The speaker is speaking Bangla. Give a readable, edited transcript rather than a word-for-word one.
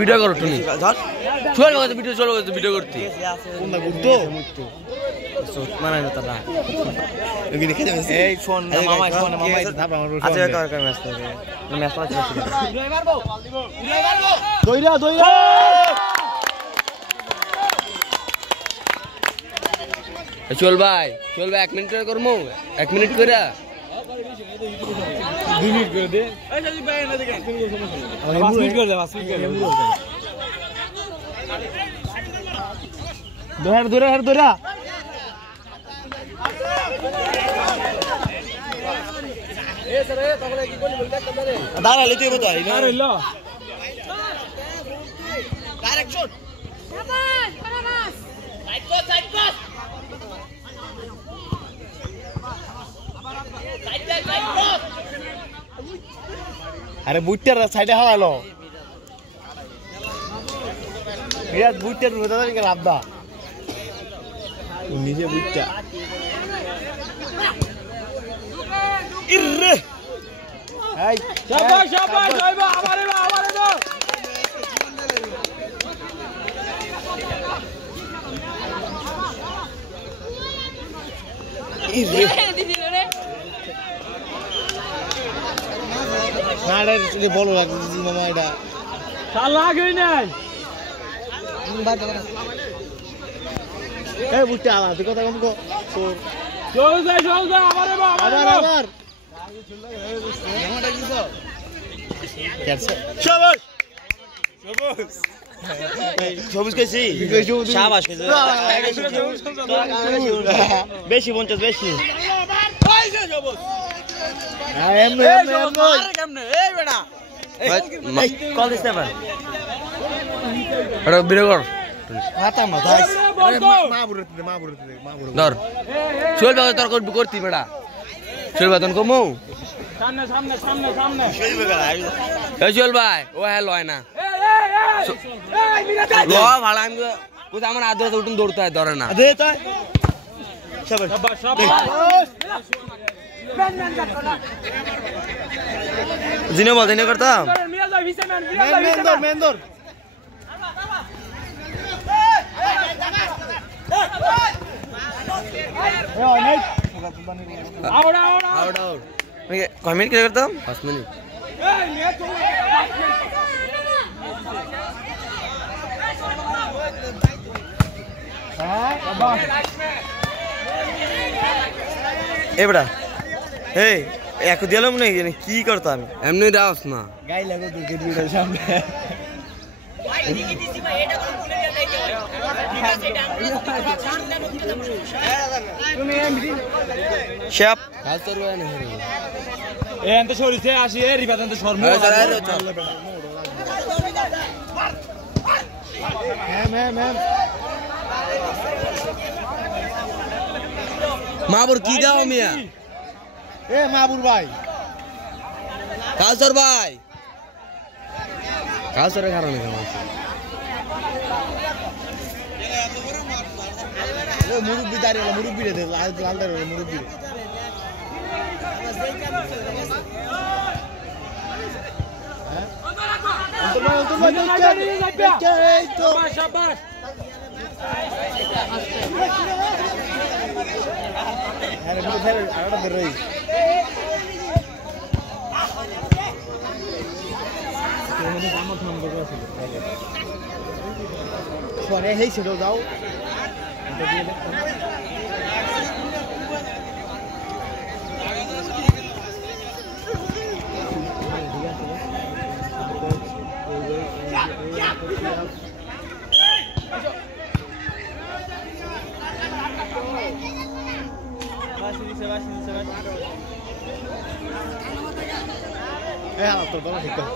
ভিডিও করো তুমি ভিডিও করতে চল ভাই 1 মিনিট করে করবো 1 মিনিট করে 2 মিনিট করে দে ধরা দাঁড়ালে তুই বোধ হয় আরে বুটটার সাইডে হারালো বুটটার লাভদা নিজে বুটটা বলো লাগছে মামা এটা বুঝতে আলাদা কথা কম সবুজ খাইছি বেশি 50 বেশি করতি বেড়া চল বেতন কমু চল ভাই ও হ্যাঁ লয় না ভাড়া আমি আমার আদর উঠুন দৌড়তে হয় ধরে না জিনে বল জিনে করতাম কয় মিনিট কি করতাম 5 মিনিট এবড়া এই এক দিলাম না কি করতাম এমনি দাওস না গাই লাগো দুটো সামনে শেপ কাজ করবে না এ এন্তে সরিছে আসি এ রিবাত এন্তে শর্ম মাবুর কি দাও মিয়া এ মাবুর ভাই কাউসার ভাই কাউসারের কারণে কেমন ও মুরব্বি দাঁড়িয়ে মুরব্বি রে লাল দাঁড়িয়ে মুরব্বি Hey, se deu হ্যাঁ তোর কথা ঠিক কথা